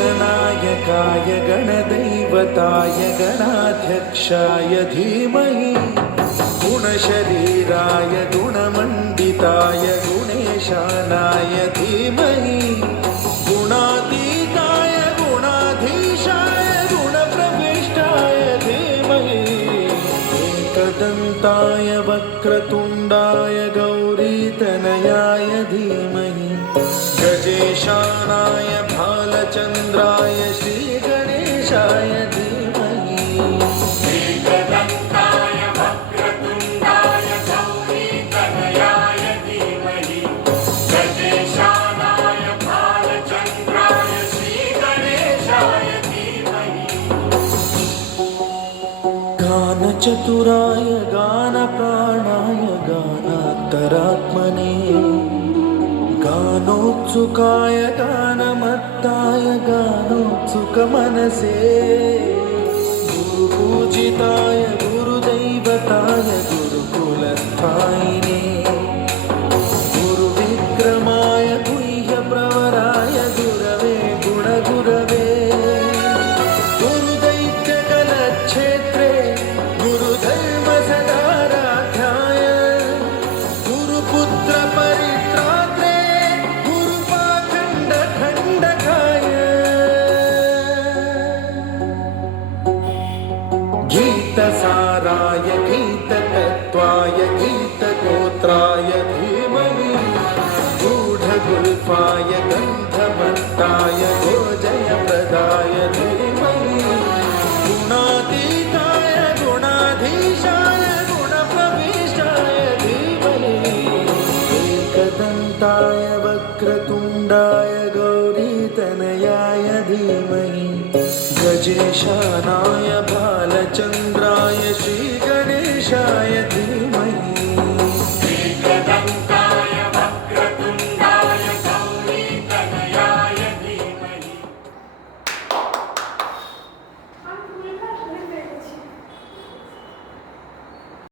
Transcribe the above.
गणनायकाय गणदैवताय गणाध्यक्षाय धीमहि गुणशरीराय गुणमण्डिताय गुणेशानाय धीमहि गुणातीताय गुणाधीशाय गुणप्रविष्टाय धीमहि एकदन्ताय वक्रतुण्डाय गौरीतनयाय धीमहि गजेशानाय भालचन्द्राय श्रीगणेशाय धीमहि एकदन्ताय वक्रतुण्डाय गौरीतनयाय धीमहि गजेशानाय भालचन्द्राय श्रीगणेशाय धीमहि गानचतुराय गानप्राणाय गानान्तरात्मने गानोत्सुकाय गानमत्ताय गानोत्सुकमनसे गुरुपूजिताय गुरुदैवताय गुरुकुलस्थायिने गुरुविक्रमाय गुह्यप्रवराय गुरवे गुणगुरवे गुरुदैत्यकलक्षेत्रे गुरुधर्मसदाराध्याय गुरुपुत्रपरित्रात्रे गीतसाराय गीततत्त्वाय गीतगोत्राय धीमहि गूढगुल्फाय गन्धमत्ताय गोजयप्रदाय धीमहि गुणातीताय गुणाधीशाय गुणप्रविष्टाय धीमहि एकदन्ताय वक्रतुण्डाय गौरीतनयाय धीमहि गजेशानाय भालचन्द्राय श्रीगणेशाय धीमहि